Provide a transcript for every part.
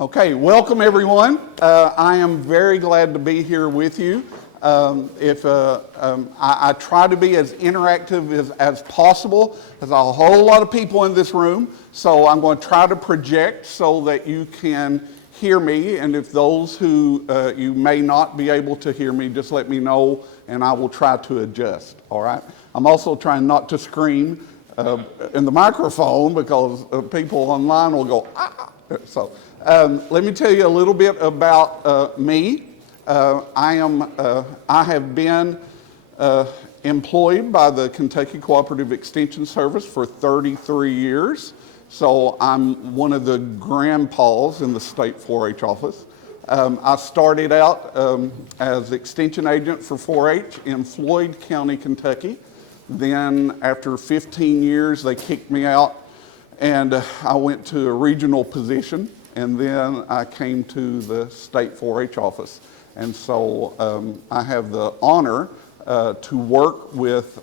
Okay, welcome everyone. I am very glad to be here with you. I try to be as interactive as possible. There's a whole lot of people in this room, so I'm going to try to project so that you can hear me. And if those who you may not be able to hear me, just let me know and I will try to adjust, all right? I'm also trying not to scream in the microphone because people online will go, ah. So let me tell you a little bit about me. I have been employed by the Kentucky Cooperative Extension Service for 33 years. So I'm one of the grandpas in the state 4-H office. I started out as extension agent for 4-H in Floyd County, Kentucky. Then after 15 years, they kicked me out and I went to a regional position. And then I came to the state 4-H office. And so I have the honor to work with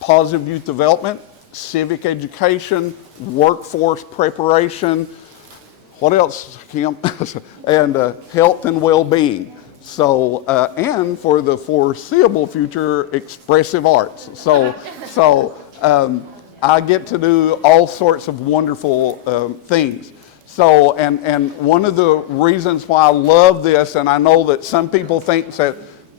positive youth development, civic education, workforce preparation, what else, Kim? and health and well-being. So, and for the foreseeable future, expressive arts. So I get to do all sorts of wonderful things. So, and one of the reasons why I love this, and I know that some people think that,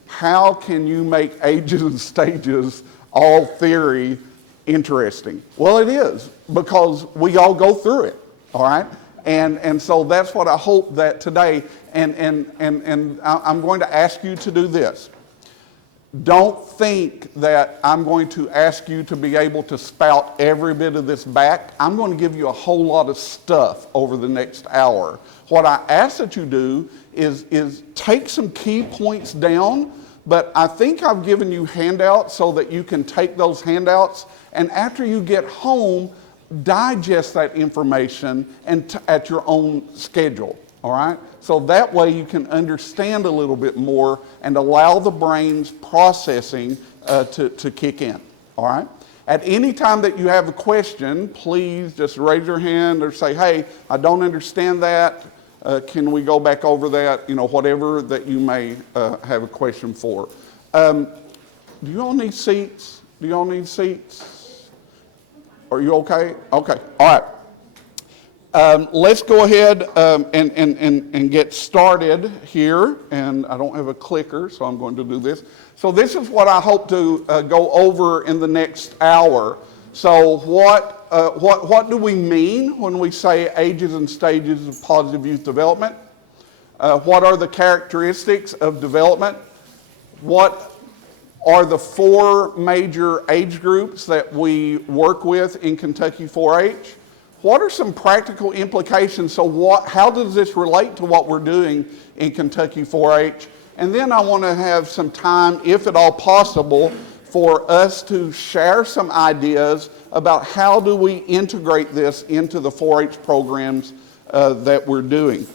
how can you make ages and stages, all theory, interesting? Well, it is, because we all go through it, all right? And so that's what I hope that today, and I'm going to ask you to do this. Don't think that I'm going to ask you to be able to spout every bit of this back. I'm going to give you a whole lot of stuff over the next hour. What I ask that you do is take some key points down, but I think I've given you handouts so that you can take those handouts, and after you get home, digest that information and at your own schedule, all right? So that way you can understand a little bit more and allow the brain's processing to kick in, all right? At any time that you have a question, please just raise your hand or say, hey, I don't understand that. Can we go back over that? You know, whatever that you may have a question for. Do you all need seats? Do you all need seats? Are you okay? Okay, all right. Let's go ahead and get started here. And I don't have a clicker, so I'm going to do this. So this is what I hope to go over in the next hour. So what do we mean when we say ages and stages of positive youth development? What are the characteristics of development? What are the 4 major age groups that we work with in Kentucky 4-H? What are some practical implications? So how does this relate to what we're doing in Kentucky 4-H? And then I want to have some time, if at all possible, for us to share some ideas about how do we integrate this into the 4-H programs that we're doing.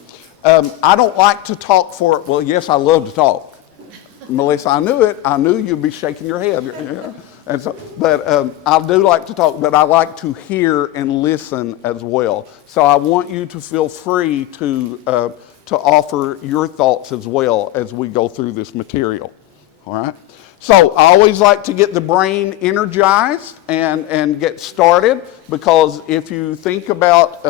I don't like to talk well, yes, I love to talk. Melissa, I knew it. I knew you'd be shaking your head. Yeah. And so, but I do like to talk, but I like to hear and listen as well. So I want you to feel free to offer your thoughts as well as we go through this material. All right. So I always like to get the brain energized and get started, because if you think about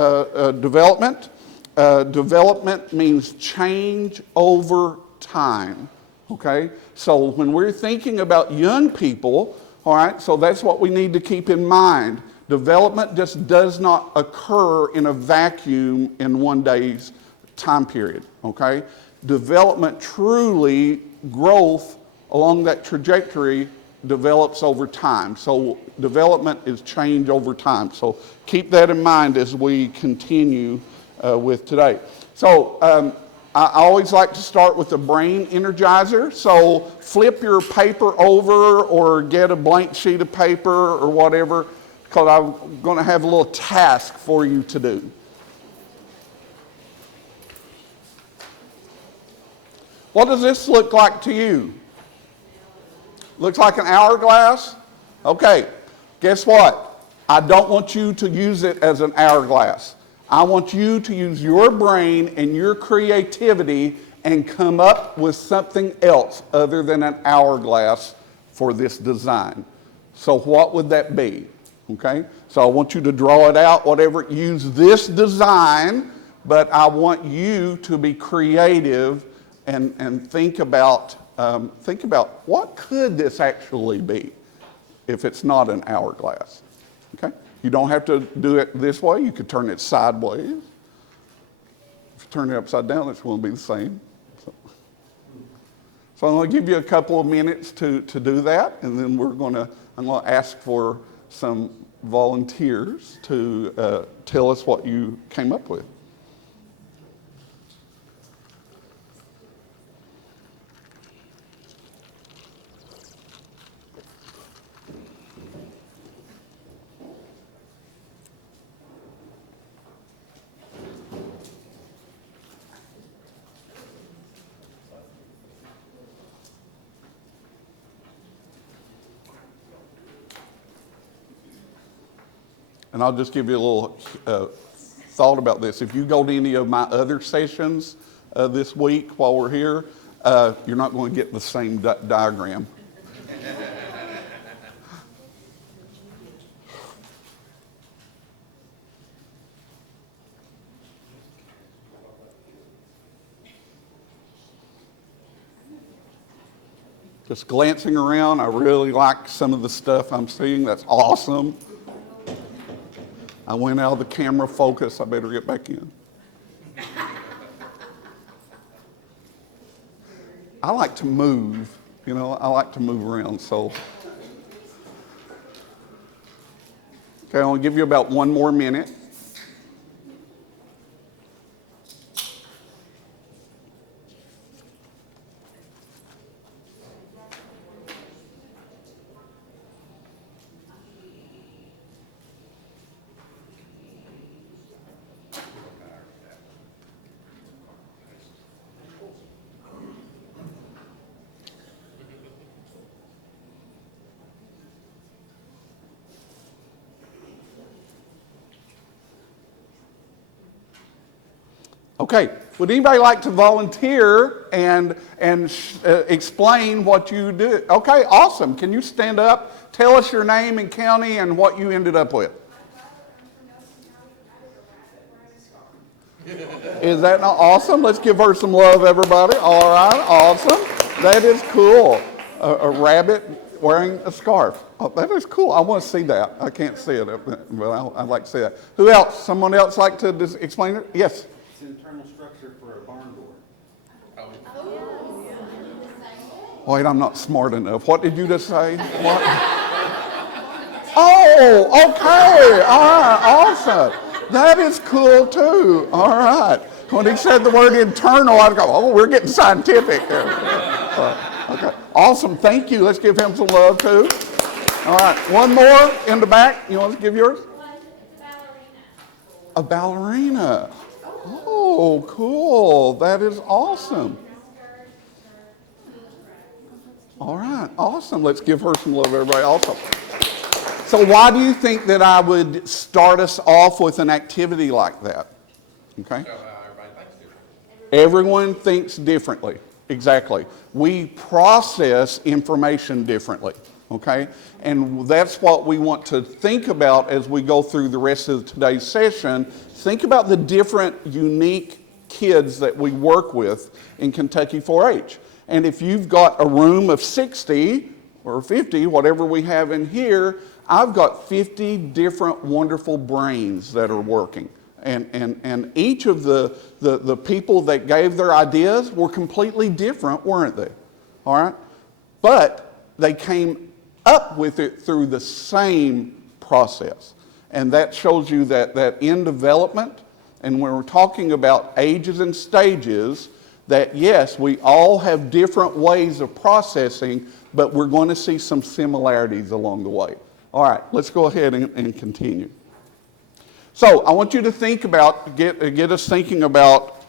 development, development means change over time. Okay. So when we're thinking about young people, all right, so that's what we need to keep in mind. Development just does not occur in a vacuum in one day's time period, okay? Development, truly, growth along that trajectory develops over time. So development is change over time. So keep that in mind as we continue with today. So I always like to start with the brain energizer. So flip your paper over or get a blank sheet of paper or whatever, because I'm going to have a little task for you to do. What does this look like to you? Looks like an hourglass? Okay, guess what? I don't want you to use it as an hourglass. I want you to use your brain and your creativity and come up with something else other than an hourglass for this design. So what would that be? Okay? So I want you to draw it out, whatever, use this design, but I want you to be creative and think about what could this actually be if it's not an hourglass. Okay? You don't have to do it this way. You could turn it sideways. If you turn it upside down, it's going to be the same. So I'm going to give you a couple of minutes to do that, and then I'm going to ask for some volunteers to tell us what you came up with. And I'll just give you a little thought about this. If you go to any of my other sessions this week while we're here, you're not going to get the same diagram. Just glancing around, I really like some of the stuff I'm seeing. That's awesome. I went out of the camera focus. I better get back in. I like to move. I like to move around. So, okay, I'll give you about one more minute. Okay, would anybody like to volunteer and explain what you do? Okay, awesome. Can you stand up, tell us your name and county and what you ended up with? Is that not awesome? Let's give her some love, everybody. All right, awesome. That is cool. A rabbit wearing a scarf. Oh, that is cool. I want to see that. I can't see it, but I'd like to see that. Who else? Someone else like to explain it? Yes. It's an internal structure for a barn door. Wait, I'm not smart enough. What did you just say? What? Oh, okay. All right, awesome. That is cool too. All right. When he said the word internal, I'd go, oh, we're getting scientific here. Okay. Awesome. Thank you. Let's give him some love too. All right. One more in the back. You want to give yours? A ballerina. Oh, cool. That is awesome. All right. Awesome. Let's give her some love, everybody. Awesome. So why do you think that I would start us off with an activity like that? Okay. Everyone thinks differently. Exactly. We process information differently. Okay? And that's what we want to think about as we go through the rest of today's session. Think about the different unique kids that we work with in Kentucky 4-H. And if you've got a room of 60 or 50, whatever we have in here, I've got 50 different wonderful brains that are working. And each of the people that gave their ideas were completely different, weren't they? All right? But they came up with it through the same process. And that shows you that in development, and when we're talking about ages and stages, that yes, we all have different ways of processing, but we're going to see some similarities along the way. All right, let's go ahead and continue. So I want you to think about, get us thinking about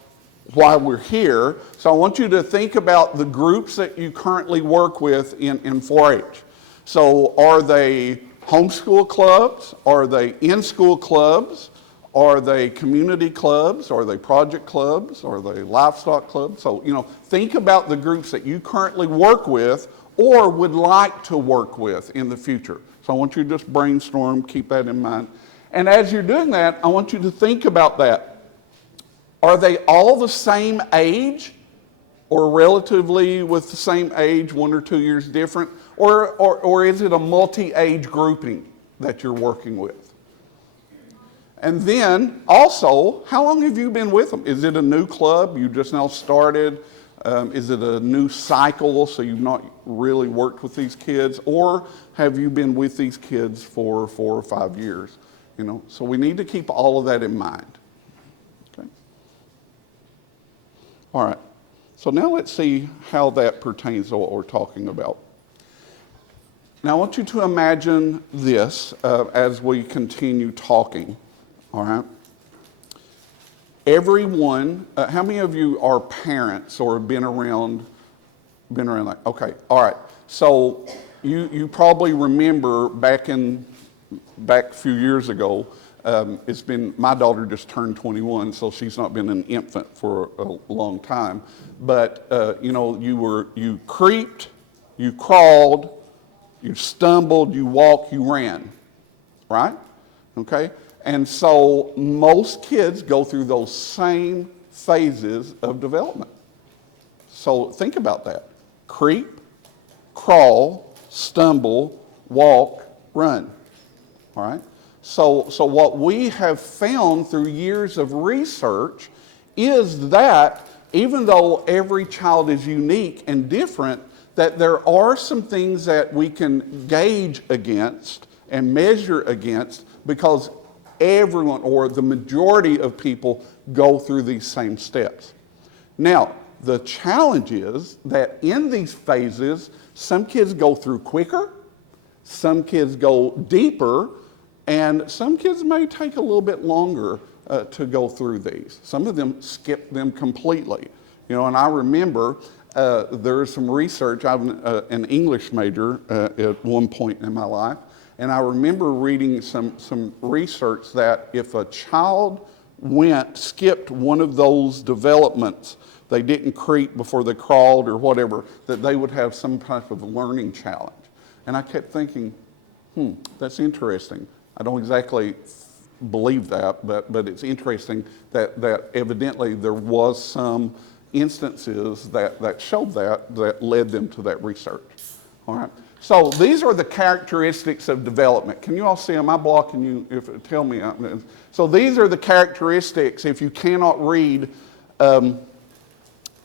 why we're here. So I want you to think about the groups that you currently work with in 4-H. So are they homeschool clubs? Are they in-school clubs? Are they community clubs? Are they project clubs? Are they livestock clubs? So, think about the groups that you currently work with or would like to work with in the future. So I want you to just brainstorm, keep that in mind. And as you're doing that, I want you to think about that. Are they all the same age or relatively with the same age, 1 or 2 years different? Or is it a multi-age grouping that you're working with? And then also, how long have you been with them? Is it a new club you just now started? Is it a new cycle, so you've not really worked with these kids? Or have you been with these kids for 4 or 5 years? So we need to keep all of that in mind. Okay. All right. So now let's see how that pertains to what we're talking about. Now I want you to imagine this as we continue talking. All right. Everyone, how many of you are parents or have been around like, okay, all right. So you probably remember back a few years ago, my daughter just turned 21, so she's not been an infant for a long time. But, you creeped, you crawled, you stumbled, you walked, you ran, right? Okay? And so most kids go through those same phases of development. So think about that. Creep, crawl, stumble, walk, run. All right? So what we have found through years of research is that even though every child is unique and different, that there are some things that we can gauge against and measure against because everyone or the majority of people go through these same steps. Now, the challenge is that in these phases, some kids go through quicker, some kids go deeper, and some kids may take a little bit longer to go through these. Some of them skip them completely. And I remember there's some research. I'm an English major at one point in my life, and I remember reading some research that if a child skipped one of those developments, they didn't creep before they crawled or whatever, that they would have some type of learning challenge. And I kept thinking, that's interesting. I don't exactly believe that, but it's interesting that evidently there was some instances that showed that led them to that research. All right. So these are the characteristics of development. Can you all see? Am I blocking you? Tell me. So these are the characteristics. If you cannot read the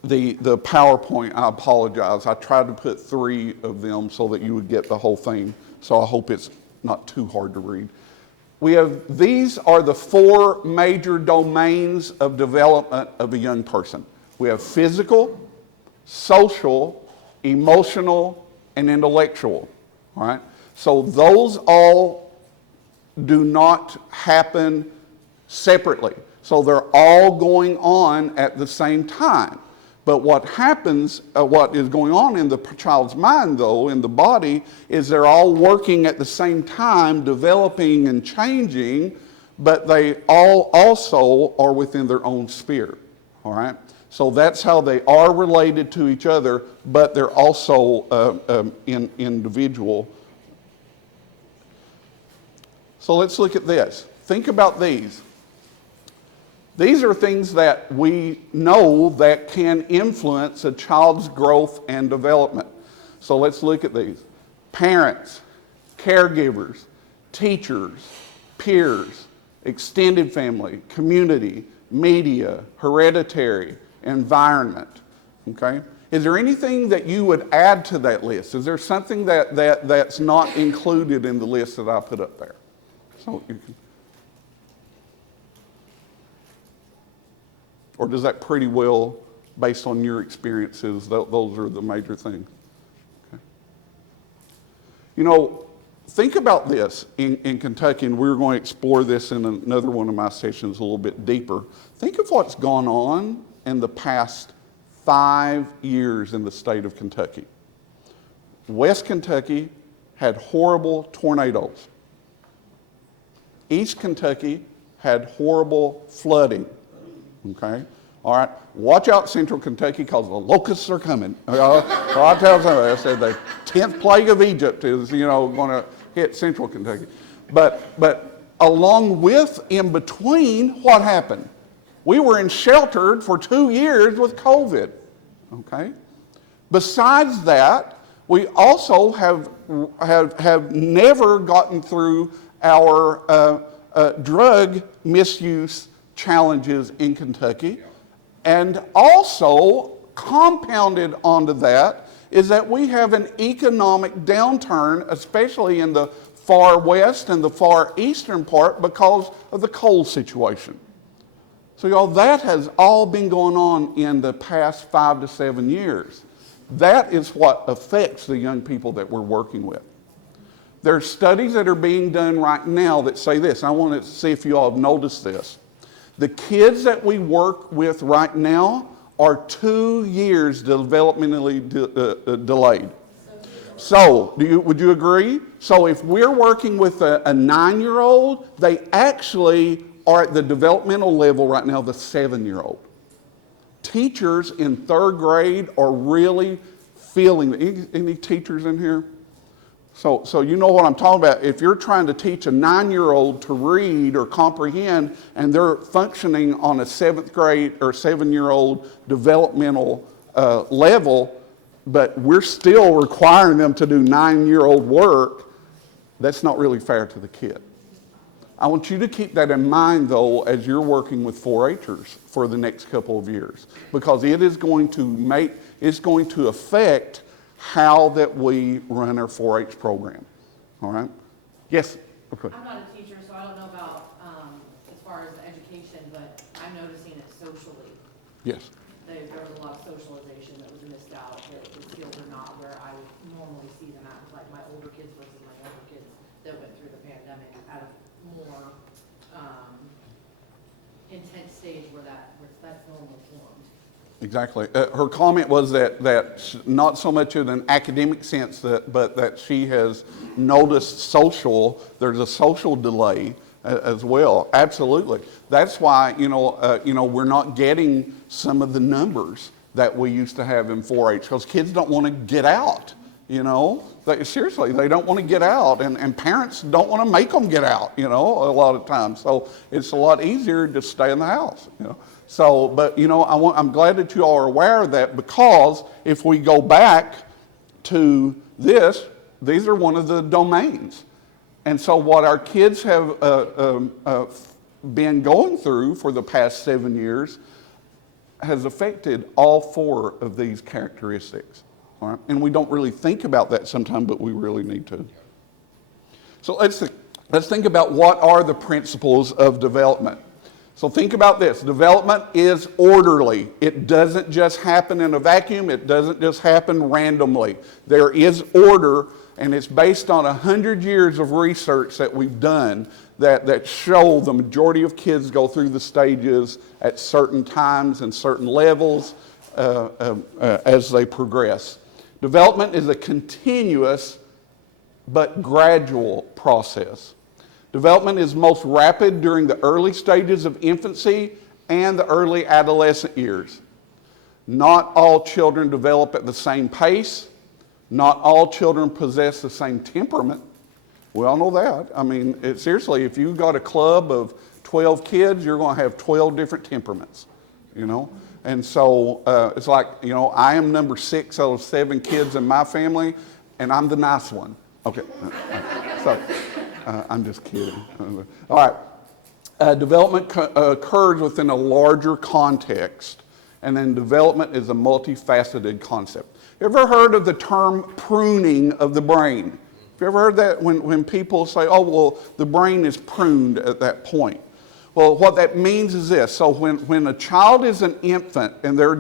PowerPoint, I apologize. I tried to put 3 of them so that you would get the whole thing. So I hope it's not too hard to read. These are the 4 major domains of development of a young person. We have physical, social, emotional, and intellectual. All right? So those all do not happen separately. So they're all going on at the same time. But what is going on in the child's mind, though, in the body, is they're all working at the same time, developing and changing, but they all also are within their own sphere. All right? So that's how they are related to each other, but they're also individual. So let's look at this. Think about these. These are things that we know that can influence a child's growth and development. So let's look at these. Parents, caregivers, teachers, peers, extended family, community, media, hereditary, environment. Okay? Is there anything that you would add to that list? Is there something that's not included in the list that I put up there? So you can. Or does that pretty well, based on your experiences, those are the major things? Okay. Think about this in Kentucky, and we're going to explore this in another one of my sessions a little bit deeper. Think of what's gone on in the past 5 years in the state of Kentucky. West Kentucky had horrible tornadoes. East Kentucky had horrible flooding. Okay? All right? Watch out, Central Kentucky, because the locusts are coming. So I tell somebody, I said the 10th plague of Egypt is, going to hit Central Kentucky. But along with, in between, what happened? We were sheltered for 2 years with COVID. Okay? Besides that, we also have never gotten through our drug misuse challenges in Kentucky. And also compounded onto that is that we have an economic downturn, especially in the far west and the far eastern part, because of the coal situation. So y'all, that has all been going on in the past 5 to 7 years. That is what affects the young people that we're working with. There are studies that are being done right now that say this. I want to see if you all have noticed this. The kids that we work with right now are 2 years developmentally delayed. So, would you agree? So if we're working with a 9-year-old, they actually are at the developmental level right now, the 7-year-old. Teachers in 3rd grade are really feeling, any teachers in here? So you know what I'm talking about. If you're trying to teach a 9-year-old to read or comprehend, and they're functioning on a 7th grade or 7-year-old developmental level, but we're still requiring them to do 9-year-old work, that's not really fair to the kid. I want you to keep that in mind, though, as you're working with 4-Hers for the next couple of years, because it is going to affect how that we run our 4-H program. All right? Yes? Okay. I'm not a teacher, so I don't know about as far as education, but I'm noticing it socially. Yes. There was a lot of socialization that was missed out, that the skills are not where I would normally see them at, like my older kids versus my younger kids that went through the pandemic at a more intense stage where that's normally formed. Exactly. Her comment was that not so much in an academic sense, but that she has noticed there's a social delay as well. Absolutely. That's why, we're not getting some of the numbers that we used to have in 4-H, because kids don't want to get out, Seriously, they don't want to get out, and parents don't want to make them get out, a lot of times. So it's a lot easier to stay in the house, So, but I'm glad that you all are aware of that, because if we go back to these are one of the domains. And so what our kids have been going through for the past 7 years has affected all 4 of these characteristics. All right? And we don't really think about that sometimes, but we really need to. So let's think about what are the principles of development. So think about this. Development is orderly. It doesn't just happen in a vacuum. It doesn't just happen randomly. There is order, and it's based on 100 years of research that we've done that show the majority of kids go through the stages at certain times and certain levels as they progress. Development is a continuous but gradual process. Development is most rapid during the early stages of infancy and the early adolescent years. Not all children develop at the same pace. Not all children possess the same temperament. We all know that. I mean, seriously, if you've got a club of 12 kids, you're going to have 12 different temperaments, And so it's like, I am number 6 out of 7 kids in my family, and I'm the nice one. Okay. So I'm just kidding. All right. Development occurs within a larger context, and then development is a multifaceted concept. You ever heard of the term pruning of the brain? Have you ever heard that when people say, oh, well, the brain is pruned at that point? Well, what that means is this. So when a child is an infant and they're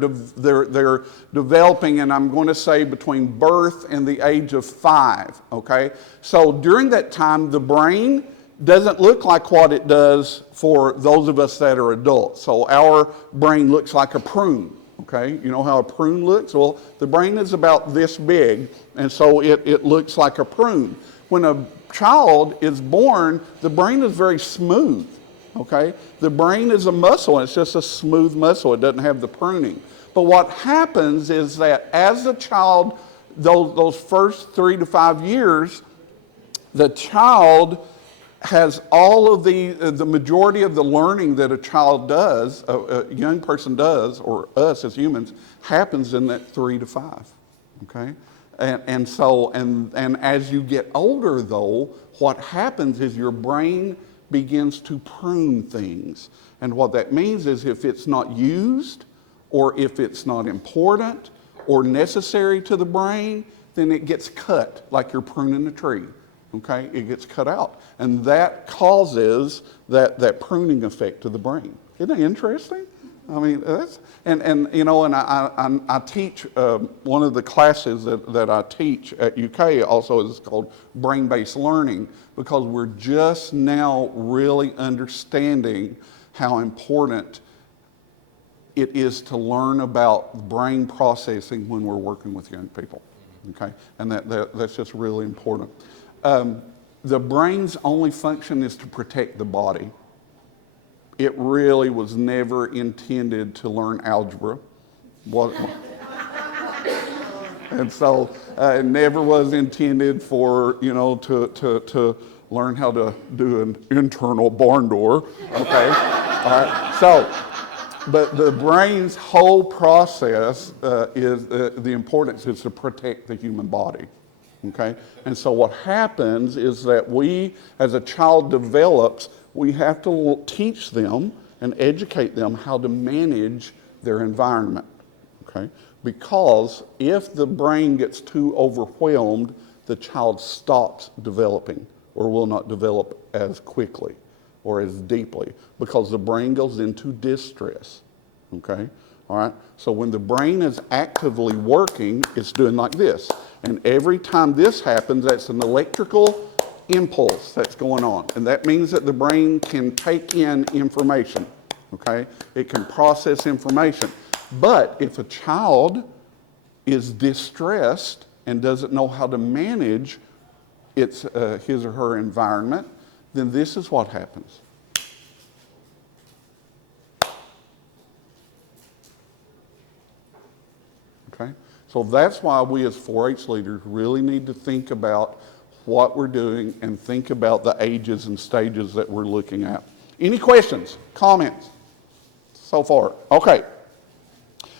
developing, and I'm going to say between birth and the age of 5, okay? So during that time, the brain doesn't look like what it does for those of us that are adults. So our brain looks like a prune, okay? You know how a prune looks? Well, the brain is about this big, and so it looks like a prune. When a child is born, the brain is very smooth. okay? The brain is a muscle, and it's just a smooth muscle. It doesn't have the pruning. But what happens is that as a child, those first 3 to 5 years, the child has all of the majority of the learning that a child does, a young person does, or us as humans, happens in that 3 to 5, okay? And as you get older, though, what happens is your brain begins to prune things. And what that means is if it's not used, or if it's not important, or necessary to the brain, then it gets cut, like you're pruning a tree. Okay, it gets cut out, and that causes that pruning effect to the brain. Isn't that interesting? I mean, that's, and you know, and I teach one of the classes that I teach at UK also is called brain-based learning, because we're just now really understanding how important it is to learn about brain processing when we're working with young people. Okay, and that's just really important. The brain's only function is to protect the body. It really was never intended to learn algebra. And so it never was intended for, you know, to learn how to do an internal barn door, okay? All right, so, but the brain's whole process is, the importance is to protect the human body. Okay, and so what happens is that we, as a child develops, we have to teach them and educate them how to manage their environment. Okay, because if the brain gets too overwhelmed, the child stops developing or will not develop as quickly or as deeply because the brain goes into distress. Okay, all right. So when the brain is actively working, it's doing like this. And every time this happens, that's an electrical impulse that's going on. And that means that the brain can take in information, okay? It can process information. But if a child is distressed and doesn't know how to manage his or her environment, then this is what happens. Okay? So that's why we as 4-H leaders really need to think about what we're doing and think about the ages and stages that we're looking at. Any questions, comments so far? Okay.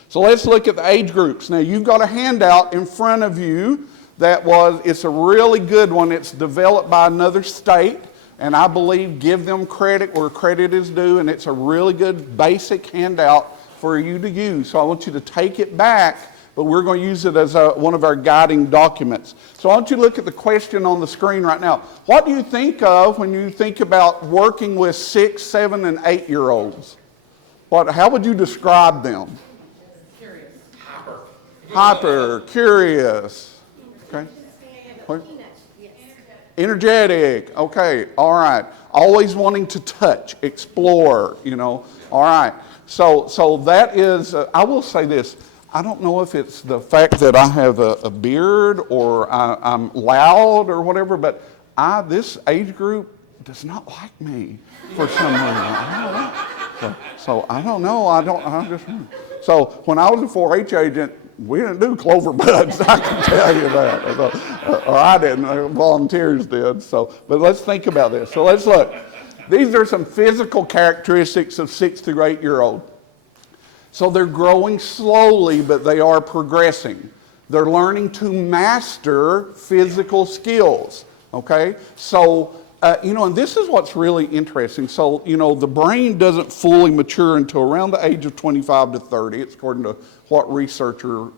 So let's look at the age groups. Now you've got a handout in front of you it's a really good one. It's developed by another state, and I believe give them credit where credit is due, and it's a really good basic handout for you to use. So I want you to take it back, but we're going to use it as one of our guiding documents. So I want you to look at the question on the screen right now. What do you think of when you think about working with 6, 7, and 8-year-olds? How would you describe them? Curious. Hyper, curious. Okay. What? Energetic. Okay. All right. Always wanting to touch, explore, you know. All right. So that is, I will say this. I don't know if it's the fact that I have a beard or I'm loud or whatever, but this age group does not like me for some reason. So I don't know. So when I was a 4-H agent, we didn't do clover buds, I can tell you that. Or I didn't, volunteers did. But let's think about this. So let's look. These are some physical characteristics of 6 through 8-year-old. So they're growing slowly, but they are progressing. They're learning to master physical skills, okay? So, and this is what's really interesting. So, the brain doesn't fully mature until around the age of 25 to 30. It's according to what researcher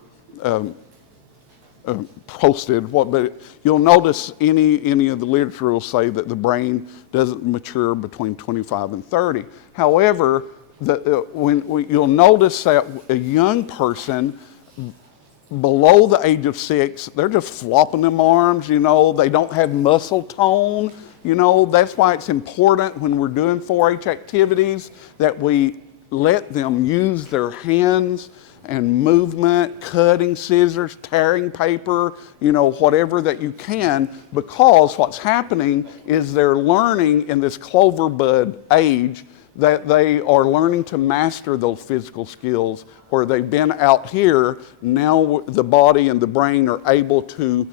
posted. But you'll notice any of the literature will say that the brain doesn't mature between 25 and 30. However, you'll notice that a young person below the age of 6, they're just flopping them arms, they don't have muscle tone, that's why it's important when we're doing 4-H activities that we let them use their hands and movement, cutting scissors, tearing paper, whatever that you can, because what's happening is they're learning in this clover bud age that they are learning to master those physical skills where they've been out here. Now the body and the brain are able to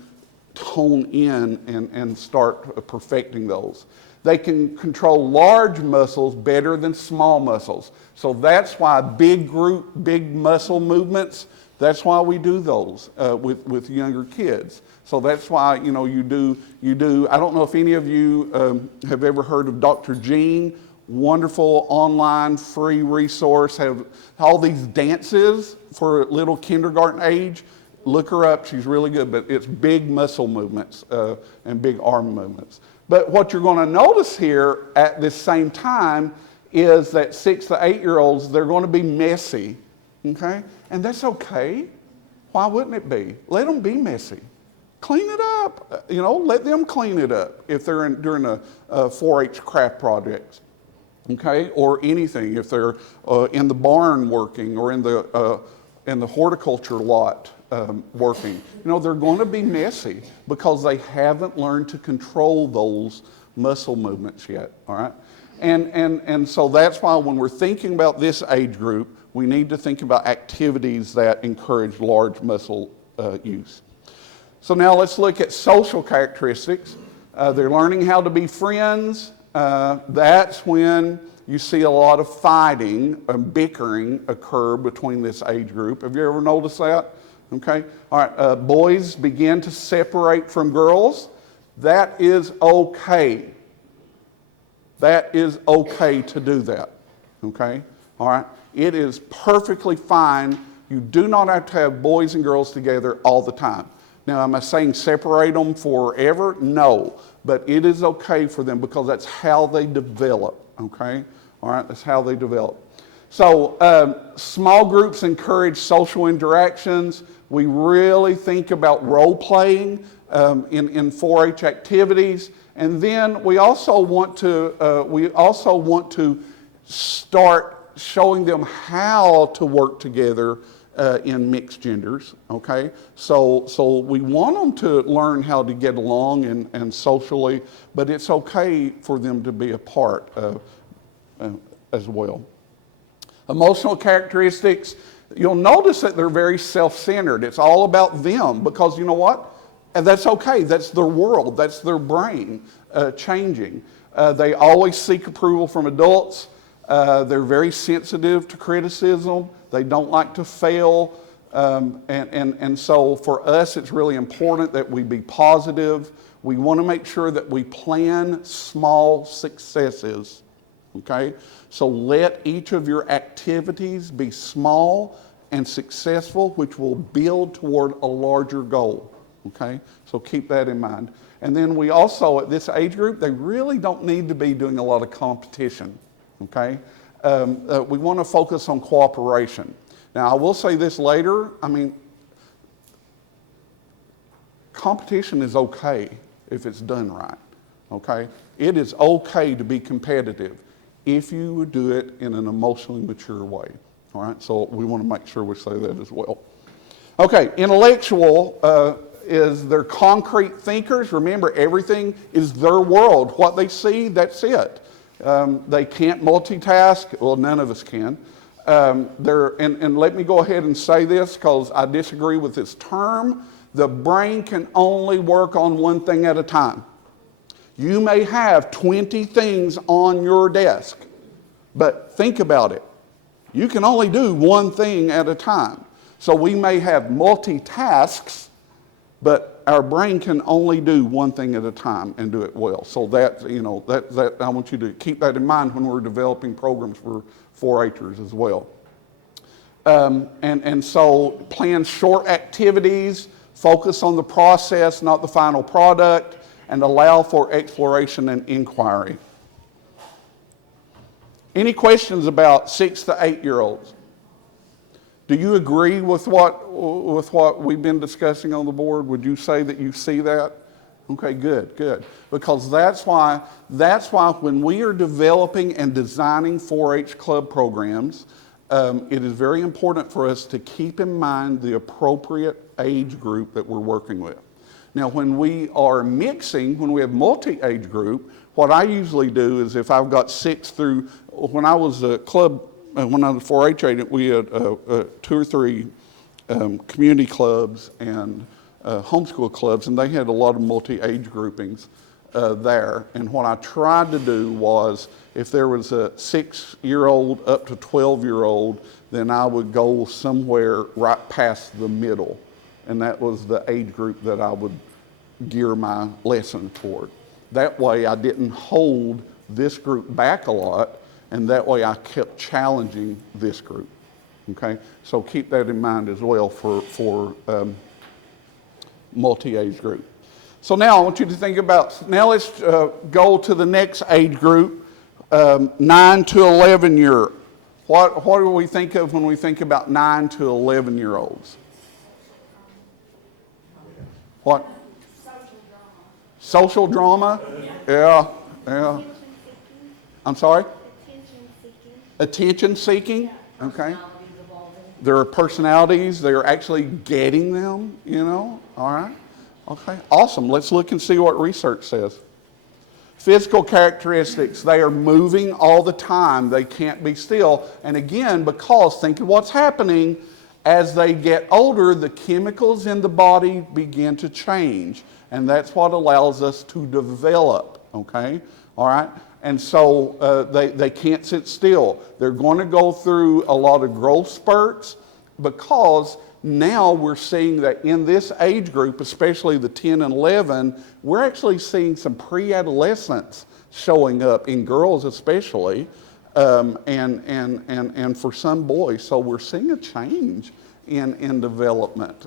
hone in and start perfecting those. They can control large muscles better than small muscles. So that's why big muscle movements, that's why we do those with younger kids. So that's why, you do, I don't know if any of you have ever heard of Dr. Jean, wonderful online free resource, have all these dances for little kindergarten age. Look her up, she's really good, but it's big muscle movements and big arm movements. But what you're going to notice here at this same time is that 6 to 8 year olds, they're going to be messy, okay? And that's okay. Why wouldn't it be? Let them be messy. Clean it up, let them clean it up if they're during a 4-H craft project, okay? Or anything, if they're in the barn working or in the horticulture lot working. They're going to be messy because they haven't learned to control those muscle movements yet, all right? And so that's why when we're thinking about this age group, we need to think about activities that encourage large muscle use. So now let's look at social characteristics. They're learning how to be friends. That's when you see a lot of fighting and bickering occur between this age group. Have you ever noticed that? Okay. All right. Boys begin to separate from girls. That is okay. That is okay to do that. Okay. All right. It is perfectly fine. You do not have to have boys and girls together all the time. Now, am I saying separate them forever? No. But it is okay for them because that's how they develop. Okay. All right. That's how they develop. So small groups encourage social interactions. We really think about role playing in 4-H activities, and then we also want to start showing them how to work together in mixed genders. Okay, so we want them to learn how to get along and socially, but it's okay for them to be a part as well. Emotional characteristics, you'll notice that they're very self-centered. It's all about them because you know what? And that's okay. That's their world. That's their brain changing. They always seek approval from adults. They're very sensitive to criticism. They don't like to fail. And so for us, it's really important that we be positive. We want to make sure that we plan small successes. Okay? So let each of your activities be small and successful, which will build toward a larger goal. Okay? So keep that in mind. And then we also, at this age group, they really don't need to be doing a lot of competition. Okay? We want to focus on cooperation. Now, I will say this later. Competition is okay if it's done right. Okay? It is okay to be competitive if you would do it in an emotionally mature way. All right, so we want to make sure we say that as well. Okay, intellectual is they're concrete thinkers. Remember, everything is their world. What they see, that's it. They can't multitask. Well, none of us can. And let me go ahead and say this because I disagree with this term. The brain can only work on one thing at a time. You may have 20 things on your desk, but think about it. You can only do one thing at a time. So we may have multitasks, but our brain can only do one thing at a time and do it well. So that I want you to keep that in mind when we're developing programs for 4-Hers as well. And so plan short activities, focus on the process, not the final product, and allow for exploration and inquiry. Any questions about 6 to 8 year olds? Do you agree with what we've been discussing on the board? Would you say that you see that? Okay, good. Because that's why when we are developing and designing 4-H club programs, it is very important for us to keep in mind the appropriate age group that we're working with. Now, when we are mixing, when we have multi-age group, what I usually do is if I've got 6 through, when I was a club, when I was a 4-H agent, we had 2 or 3 community clubs and homeschool clubs, and they had a lot of multi-age groupings there. And what I tried to do was, if there was a 6-year-old up to 12-year-old, then I would go somewhere right past the middle. And that was the age group that I would gear my lesson toward. That way I didn't hold this group back a lot, and that way I kept challenging this group. Okay, so keep that in mind as well for multi-age group. So now I want you to think about, now let's go to the next age group, 9 to 11 year. What do we think of when we think about 9 to 11 year olds? What? Social drama? Yeah. I'm sorry? Attention seeking? Okay. Their personalities, they're actually getting them, you know? All right. Okay. Awesome. Let's look and see what research says. Physical characteristics, they are moving all the time. They can't be still. And again, because think of what's happening. As they get older, the chemicals in the body begin to change. And that's what allows us to develop, okay? All right? And so they can't sit still. They're going to go through a lot of growth spurts, because now we're seeing that in this age group, especially the 10 and 11, we're actually seeing some pre-adolescence showing up in girls especially. And for some boys, so we're seeing a change in development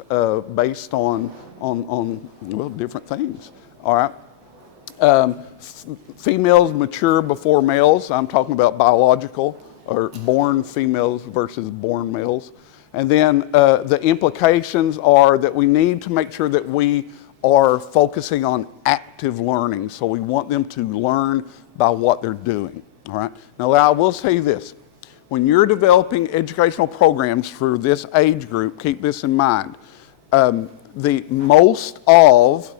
based on well, different things. All right, females mature before males. I'm talking about biological or born females versus born males. And then the implications are that we need to make sure that we are focusing on active learning. So we want them to learn by what they're doing. All right. Now, I will say this. When you're developing educational programs for this age group, keep this in mind. Most of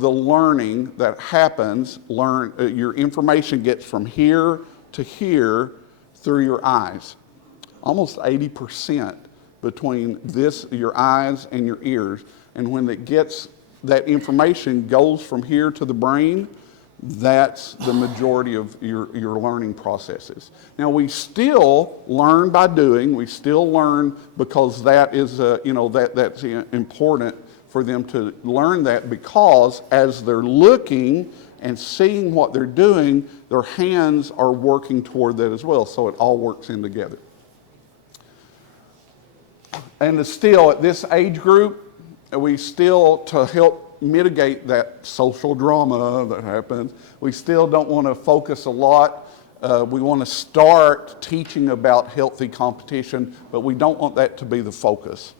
the learning that happens, your information gets from here to here through your eyes. Almost 80% between your eyes and your ears. And when that information goes from here to the brain, that's the majority of your learning processes. Now, we still learn by doing. We still learn because that is, that's important for them to learn that, because as they're looking and seeing what they're doing, their hands are working toward that as well. So it all works in together. And still, at this age group, we still, to help mitigate that social drama that happens, we still don't want to focus a lot. We want to start teaching about healthy competition, but we don't want that to be the focus.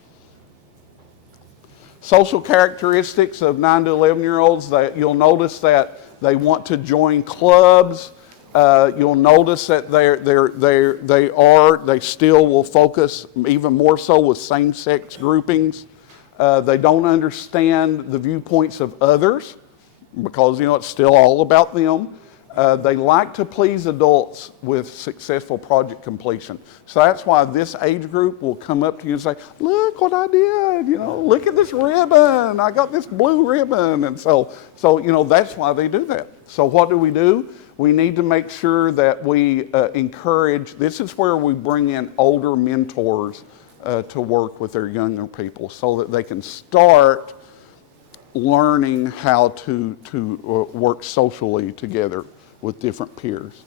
Social characteristics of 9 to 11-year-olds, you'll notice that they want to join clubs. You'll notice that they still will focus even more so with same-sex groupings. They don't understand the viewpoints of others, because it's still all about them. They like to please adults with successful project completion. So that's why this age group will come up to you and say, look what I did, look at this ribbon, I got this blue ribbon. And so that's why they do that. So what do? We need to make sure that we encourage, this is where we bring in older mentors to work with their younger people, so that they can start learning how to work socially together with different peers.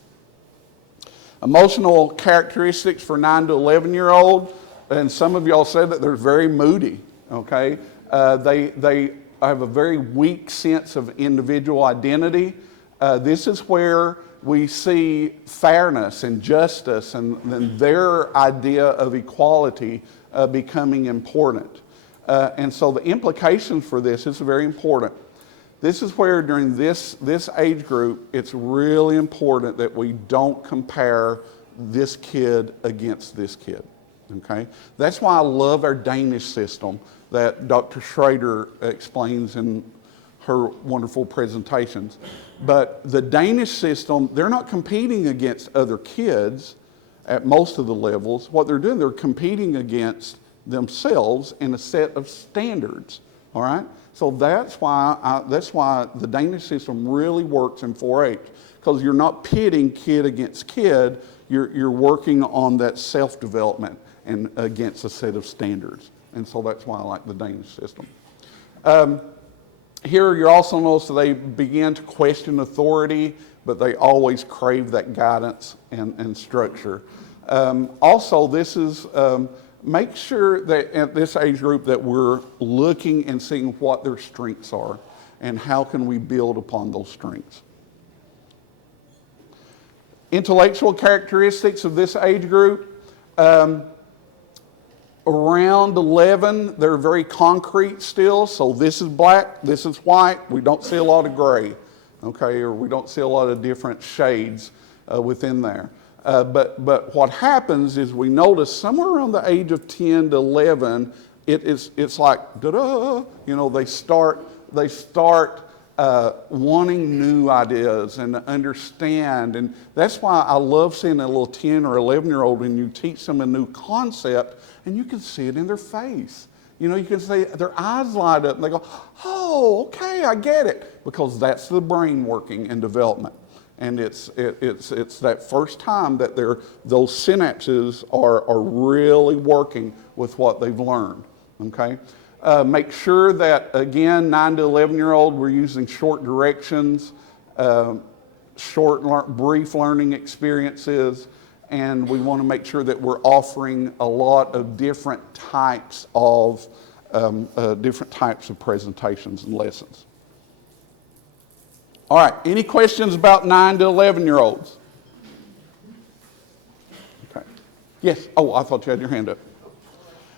Emotional characteristics for 9 to 11-year-old, and some of y'all said that they're very moody, okay? They have a very weak sense of individual identity. This is where we see fairness and justice and their idea of equality becoming important. And so the implications for this is very important. This is where during this age group, it's really important that we don't compare this kid against this kid. Okay? That's why I love our Danish system that Dr. Schrader explains in her wonderful presentations. But the Danish system, they're not competing against other kids at most of the levels. What they're doing, they're competing against themselves in a set of standards. All right? So that's why the Danish system really works in 4-H, because you're not pitting kid against kid. You're working on that self-development and against a set of standards. And so that's why I like the Danish system. Here you also notice that they begin to question authority, but they always crave that guidance and structure. Also, this is, make sure that at this age group that we're looking and seeing what their strengths are and how can we build upon those strengths. Intellectual characteristics of this age group. Around 11, they're very concrete still. So this is black, this is white. We don't see a lot of gray, okay, or we don't see a lot of different shades within there. But what happens is we notice somewhere around the age of 10 to 11, it's like da-da, you know, they start wanting new ideas and to understand. And that's why I love seeing a little 10 or 11-year-old and you teach them a new concept and you can see it in their face. You know, you can see their eyes light up and they go, oh, okay, I get it. Because that's the brain working and development. And it's that first time that those synapses are really working with what they've learned, okay? Make sure that, again, 9 to 11-year-old, we're using short directions, brief learning experiences, and we want to make sure that we're offering a lot of different types of presentations and lessons. All right, any questions about 9 to 11-year-olds? Okay. Yes, oh, I thought you had your hand up.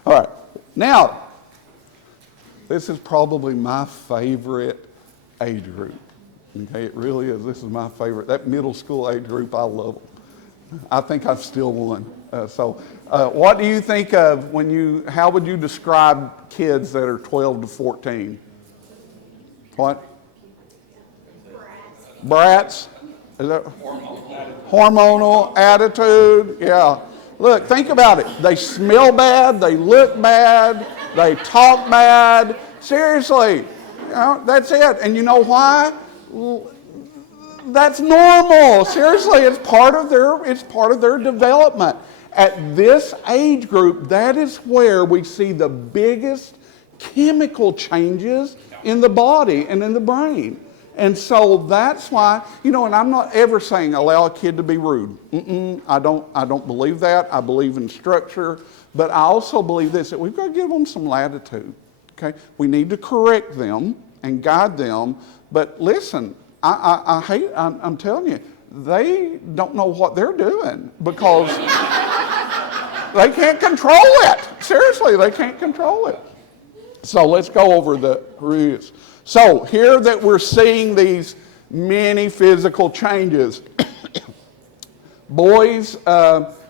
All right, now, this is probably my favorite age group. Okay, it really is. This is my favorite. That middle school age group, I love them. I think I've still won. What do you think of how would you describe kids that are 12 to 14? What? Brats? Is that hormonal attitude? Yeah. Look, think about it. They smell bad, they look bad, they talk bad. Seriously, you know, that's it. And you know why? That's normal. Seriously, it's part of their development. At this age group, that is where we see the biggest chemical changes in the body and in the brain. And so that's why, you know, and I'm not ever saying allow a kid to be rude. I don't believe that. I believe in structure. But I also believe this, that we've got to give them some latitude. Okay? We need to correct them and guide them. But listen, I'm telling you, they don't know what they're doing because they can't control it. Seriously, they can't control it. So let's go over the rules. So here that we're seeing these many physical changes. Boys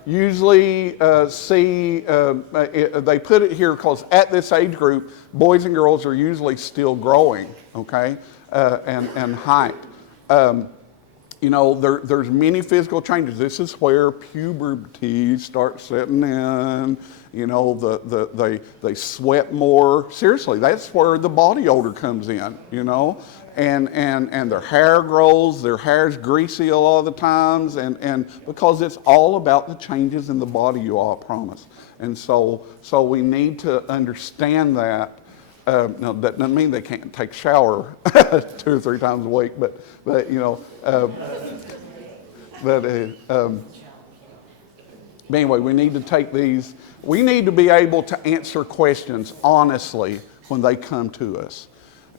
usually see, they put it here because at this age group, boys and girls are usually still growing, okay, and height. You know, there's many physical changes. This is where puberty starts setting in. You know, they sweat more. Seriously, that's where the body odor comes in, you know. And their hair grows, their hair's greasy a lot of the times, and because it's all about the changes in the body, you all, I promise. And so we need to understand that. Now, that doesn't mean they can't take a shower 2 or 3 times a week, but you know, but anyway, we need to take these. We need to be able to answer questions honestly when they come to us.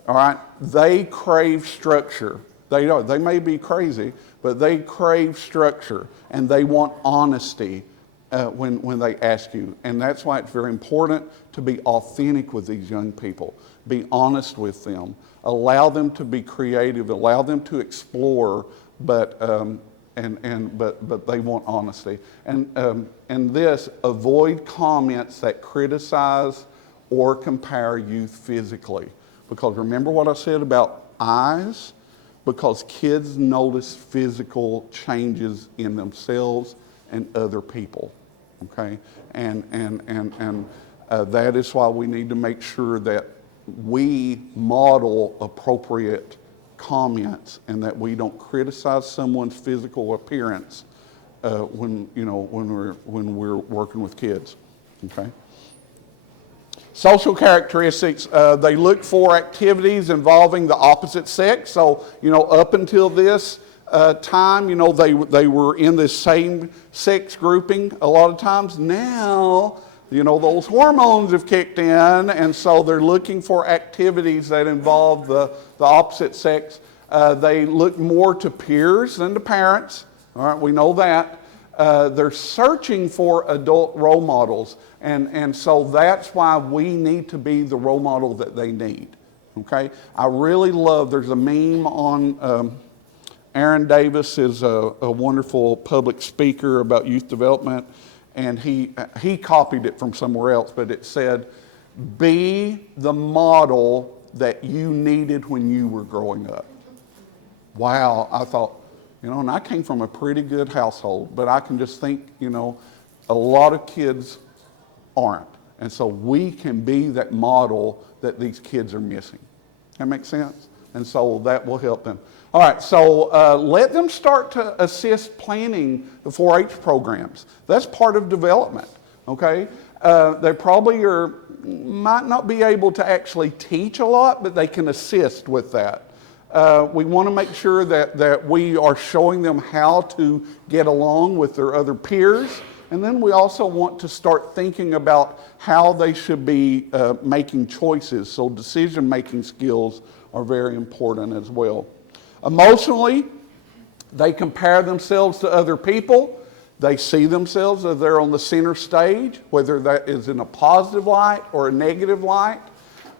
All right, they crave structure. They may be crazy, but they crave structure and they want honesty when they ask you. And that's why it's very important to be authentic with these young people. Be honest with them. Allow them to be creative. Allow them to explore, but but they want honesty. And this, avoid comments that criticize or compare youth physically. Because remember what I said about eyes? Because kids notice physical changes in themselves and other people, okay? And that is why we need to make sure that we model appropriate comments and that we don't criticize someone's physical appearance when we're working with kids, okay? Social characteristics, they look for activities involving the opposite sex. So, up until this time, they were in the same sex grouping a lot of times. Now, those hormones have kicked in, and so they're looking for activities that involve the opposite sex. They look more to peers than to parents. All right, we know that. They're searching for adult role models. And so that's why we need to be the role model that they need, okay? I really love, there's a meme on, Aaron Davis is a wonderful public speaker about youth development, and he copied it from somewhere else, but it said, be the model that you needed when you were growing up. Wow, I thought, and I came from a pretty good household, but I can just think, a lot of kids aren't. And so we can be that model that these kids are missing. That makes sense? And so that will help them. All right, so let them start to assist planning the 4-H programs. That's part of development, okay? They probably might not be able to actually teach a lot, but they can assist with that. We want to make sure that we are showing them how to get along with their other peers. And then we also want to start thinking about how they should be making choices. So decision-making skills are very important as well. Emotionally, they compare themselves to other people. They see themselves as they're on the center stage, whether that is in a positive light or a negative light.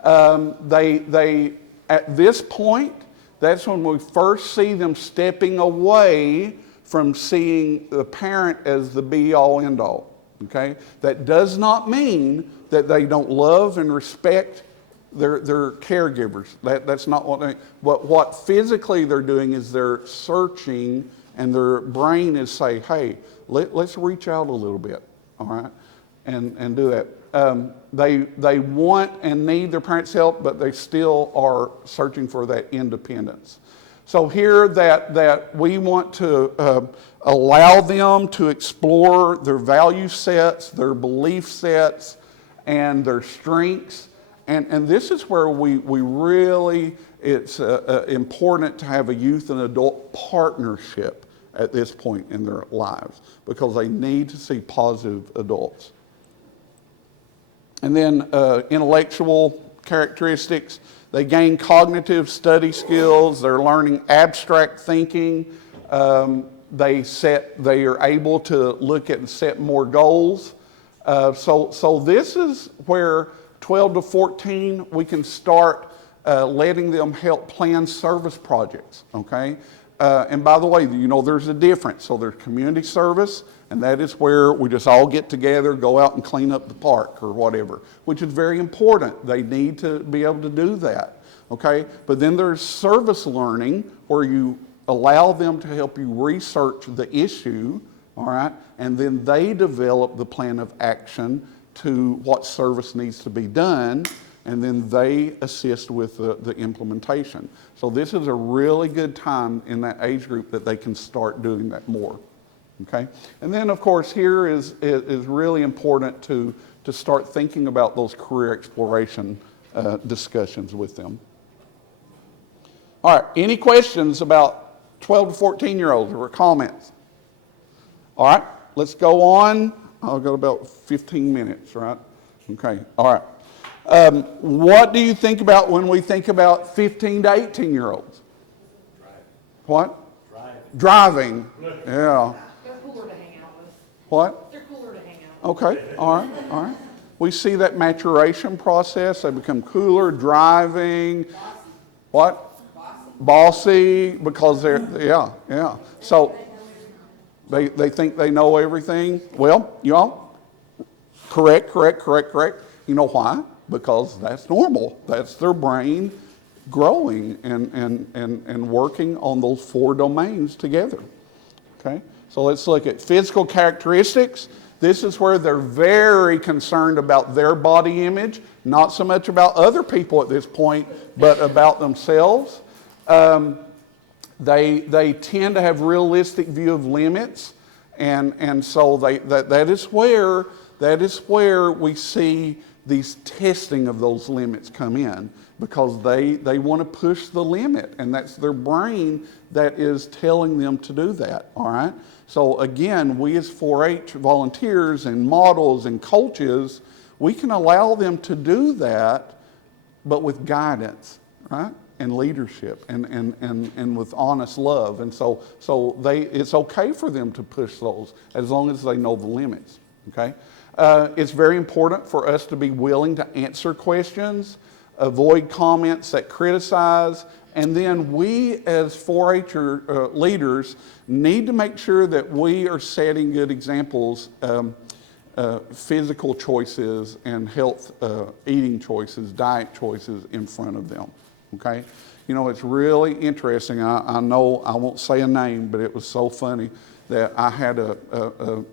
They at this point, that's when we first see them stepping away from seeing the parent as the be-all, end-all, okay? That does not mean that they don't love and respect their caregivers. That's not what they, what physically they're doing is they're searching, and their brain is saying, hey, let's reach out a little bit, all right, and do that. They want and need their parents' help, but they still are searching for that independence. So here that we want to allow them to explore their value sets, their belief sets, and their strengths. And this is where we really, it's important to have a youth and adult partnership at this point in their lives, because they need to see positive adults. And then intellectual characteristics. They gain cognitive study skills. They're learning abstract thinking. They are able to look at and set more goals. So this is where 12 to 14, we can start letting them help plan service projects, okay? And by the way, there's a difference. So there's community service, and that is where we just all get together, go out and clean up the park or whatever, which is very important. They need to be able to do that, okay? But then there's service learning, where you allow them to help you research the issue, all right? And then they develop the plan of action to what service needs to be done, and then they assist with the implementation. So this is a really good time in that age group that they can start doing that more, okay? And then, of course, here is really important to start thinking about those career exploration discussions with them. All right, any questions about 12 to 14-year-olds or comments? All right, let's go on. I've got about 15 minutes, right? Okay, all right. What do you think about when we think about 15 to 18-year-olds? What? Driving. Yeah. They're cooler to hang out with. What? They're cooler to hang out with. Okay, all right. We see that maturation process. They become cooler, driving. What? Bossy, because they're, yeah. So, They think they know everything. Well, y'all, correct. You know why? Because that's normal. That's their brain growing and working on those 4 domains together. Okay? So let's look at physical characteristics. This is where they're very concerned about their body image, not so much about other people at this point, but about themselves. They tend to have realistic view of limits, and so that is where we see these testing of those limits come in, because they want to push the limit, and that's their brain that is telling them to do that. All right. So again, we as 4-H volunteers and models and coaches, we can allow them to do that, but with guidance, right? And leadership and with honest love. And so it's okay for them to push those as long as they know the limits, okay? It's very important for us to be willing to answer questions, avoid comments that criticize, and then we as 4-H leaders need to make sure that we are setting good examples, physical choices and health eating choices, diet choices in front of them. Okay, you know, it's really interesting. I know I won't say a name, but it was so funny that I had a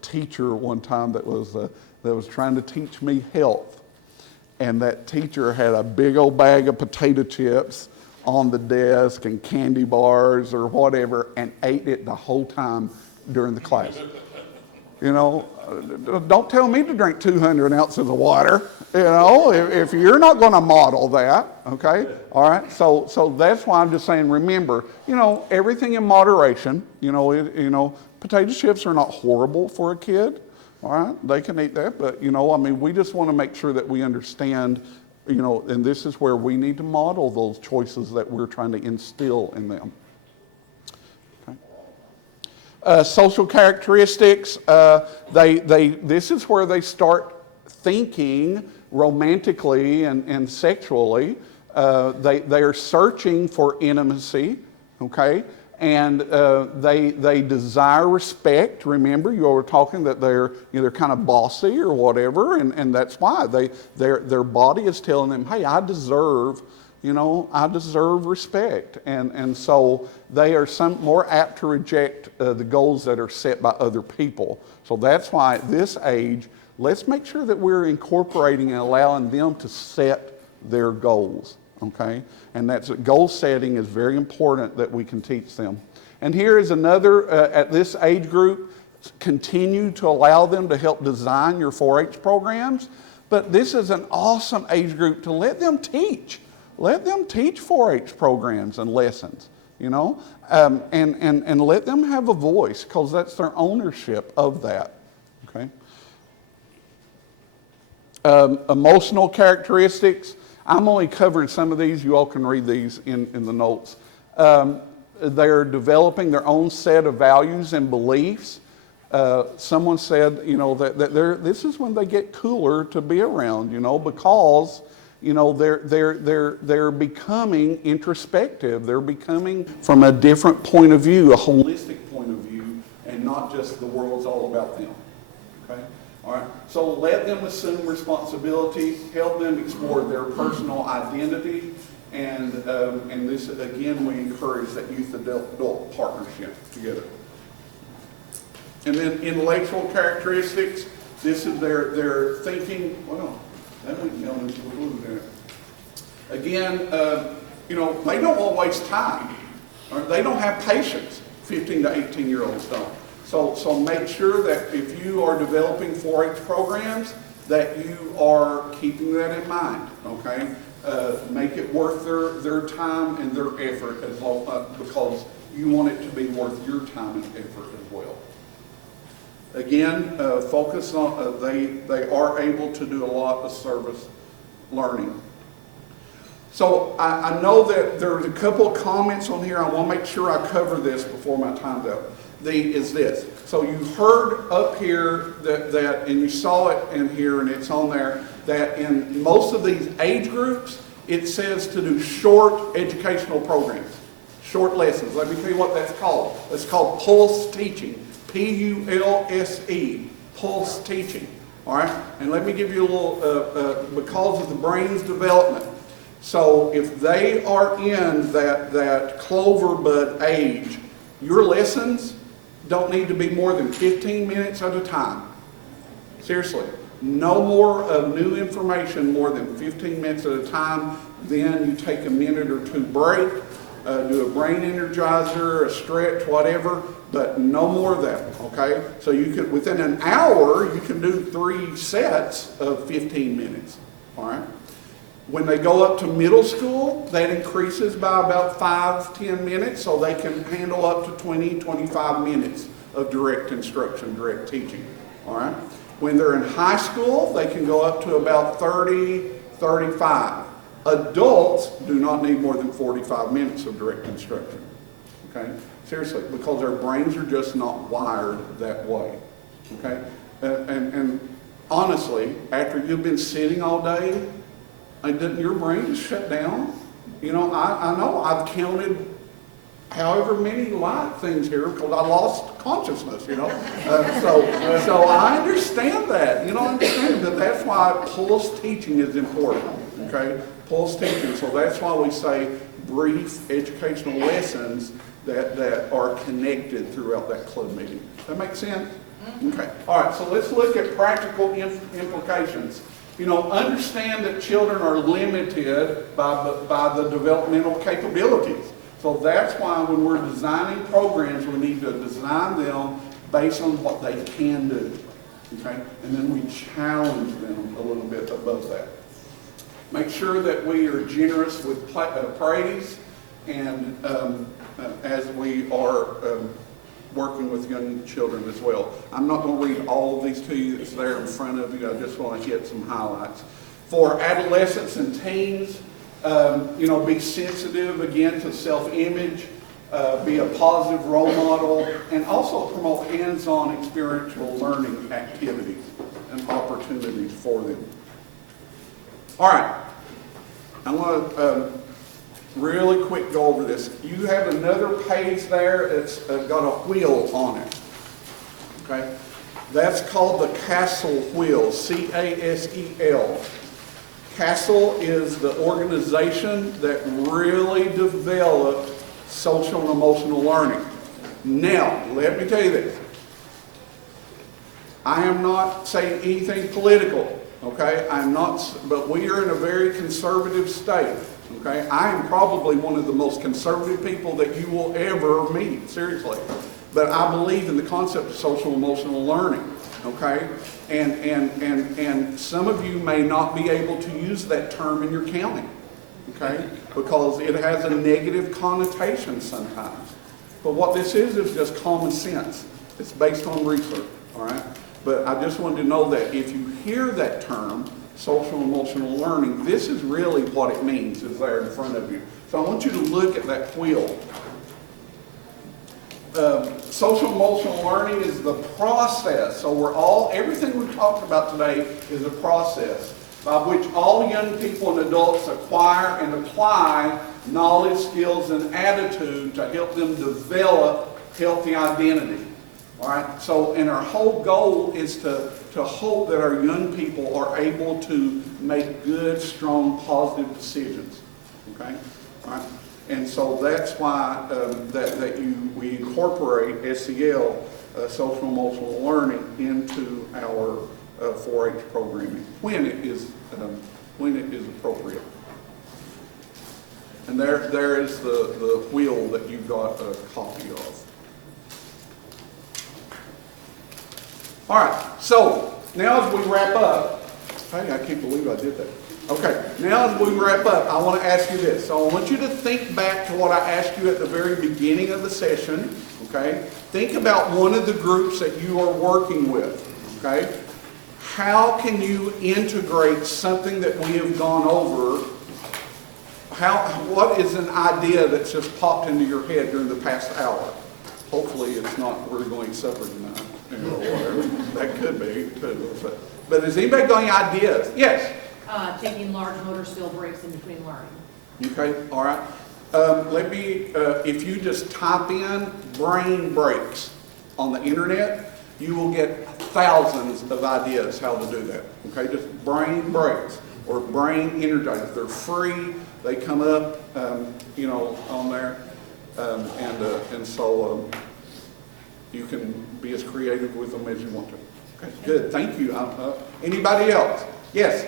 teacher one time that was trying to teach me health, and that teacher had a big old bag of potato chips on the desk and candy bars or whatever, and ate it the whole time during the class. You know, don't tell me to drink 200 ounces of water, you know, if you're not going to model that, okay? All right, so that's why I'm just saying, remember, you know, everything in moderation. You know, potato chips are not horrible for a kid, all right? They can eat that, but, you know, I mean, we just want to make sure that we understand, you know, and this is where we need to model those choices that we're trying to instill in them. Social characteristics, this is where they start thinking romantically and sexually. They are searching for intimacy, okay? And they desire respect. Remember, you were talking that they're kind of bossy or whatever, and that's why their body is telling them, hey, I deserve respect. And so they are more apt to reject the goals that are set by other people. So that's why at this age, let's make sure that we're incorporating and allowing them to set their goals, okay? And that's goal setting is very important that we can teach them. And here is another, at this age group, continue to allow them to help design your 4-H programs. But this is an awesome age group to let them teach. Let them teach 4-H programs and lessons, you know, and let them have a voice, because that's their ownership of that, okay? Emotional characteristics. I'm only covering some of these. You all can read these in the notes. They're developing their own set of values and beliefs. Someone said, you know, that this is when they get cooler to be around, you know, because you know, they're becoming introspective. They're becoming from a different point of view, a holistic point of view, and not just the world's all about them. Okay? All right. So let them assume responsibility, help them explore their personal identity, and this again we encourage that youth-adult partnership together. And then intellectual characteristics. This is their thinking. Well, that went down into the blue there. Again, you know, they don't want to waste time. They don't have patience. 15 to 18-year-olds don't. So make sure that if you are developing 4-H programs, that you are keeping that in mind. Okay, make it worth their time and their effort as well, because you want it to be worth your time and effort as well. Again, focus on, they are able to do a lot of service learning. So I know that there's a couple of comments on here. I want to make sure I cover this before my time's up. Is this. So you heard up here that, and you saw it in here, and it's on there, that in most of these age groups, it says to do short educational programs. Short lessons. Let me tell you what that's called. It's called pulse teaching. P-U-L-S-E. Pulse teaching. All right? And let me give you a little, because of the brain's development. So if they are in that clover bud age, your lessons don't need to be more than 15 minutes at a time. Seriously. No more of new information more than 15 minutes at a time. Then you take a minute or two break, do a brain energizer, a stretch, whatever, but no more of that, okay? So you could, within an hour, you can do 3 sets of 15 minutes, all right? When they go up to middle school, that increases by about 5-10 minutes, so they can handle up to 20-25 minutes of direct instruction, direct teaching, all right? When they're in high school, they can go up to about 30-35. Adults do not need more than 45 minutes of direct instruction, okay? Seriously, because their brains are just not wired that way, okay? And honestly, after you've been sitting all day, doesn't your brain just shut down? You know, I know I've counted however many light things here because I lost consciousness, you know. So I understand that, you know, I understand that. That's why pulse teaching is important, okay? Pulse teaching. So that's why we say brief educational lessons that are connected throughout that club meeting. Does that make sense? Okay. All right, so let's look at practical implications. You know, understand that children are limited by the developmental capabilities. So that's why when we're designing programs, we need to design them based on what they can do. Okay? And then we challenge them a little bit above that. Make sure that we are generous with praise and as we are working with young children as well. I'm not going to read all of these to you. It's there in front of you. I just want to hit some highlights. For adolescents and teens, you know, be sensitive again to self-image, be a positive role model, and also promote hands-on experiential learning activities and opportunities for them. All right, I want to really quick go over this. You have another page there that's got a wheel on it. Okay, that's called the CASEL wheel. C-A-S-E-L. CASEL is the organization that really developed social and emotional learning. Now, let me tell you this. I am not saying anything political. Okay, I'm not, but we are in a very conservative state. Okay, I am probably one of the most conservative people that you will ever meet, seriously. But I believe in the concept of social emotional learning. Okay, and some of you may not be able to use that term in your county. Okay, because it has a negative connotation sometimes. But what this is just common sense. It's based on research. All right. But I just wanted to know that if you hear that term, social emotional learning, this is really what it means, is there in front of you. So I want you to look at that wheel. Social emotional learning is the process. So everything we've talked about today is a process by which all young people and adults acquire and apply knowledge, skills, and attitude to help them develop healthy identity. All right, so, and our whole goal is to hope that our young people are able to make good, strong, positive decisions. Okay, all right, and so that's why we incorporate SEL, social emotional learning, into our 4-H programming when it is appropriate. And there is the wheel that you got a copy of. All right, so now as we wrap up, hey, I can't believe I did that. Okay, now as we wrap up, I want to ask you this. So I want you to think back to what I asked you at the very beginning of the session, okay? Think about one of the groups that you are working with, okay? How can you integrate something that we have gone over? What is an idea that's just popped into your head during the past hour? Hopefully it's not we're going to supper tonight. Or whatever. That could be too. But has anybody got any ideas? Yes? Taking large motor skill breaks in between learning. Okay, all right. If you just type in brain breaks on the internet, you will get thousands of ideas how to do that. Okay, just brain breaks or brain energizers. They're free. They come up, on there, and so you can be as creative with them as you want to. Okay, good. Thank you. Anybody else? Yes.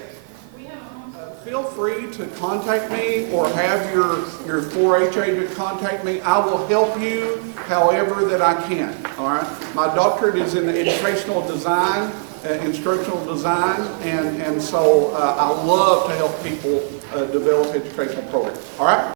Feel free to contact me or have your 4-H agent contact me. I will help you however that I can, all right? My doctorate is in educational design, instructional design, and so I love to help people develop educational programs, all right?